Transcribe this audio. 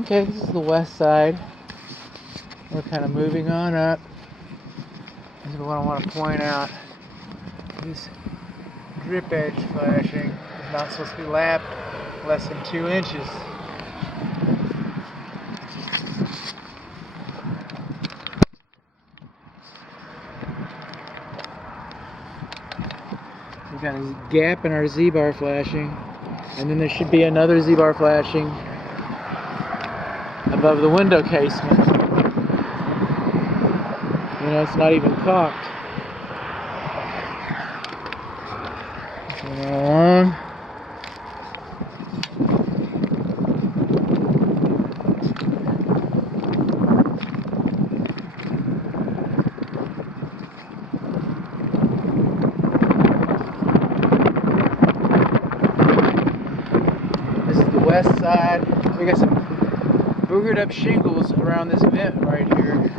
Okay, this is the west side. We're kind of moving on up. This is what I want to point out. This drip edge flashing is not supposed to be lapped less than 2 inches. We've got a gap in our Z-bar flashing, and then there should be another Z-bar flashing above the window casement. You know, it's not even caulked. Moving along. This is the west side. We got some boogered up shingles around this vent right here.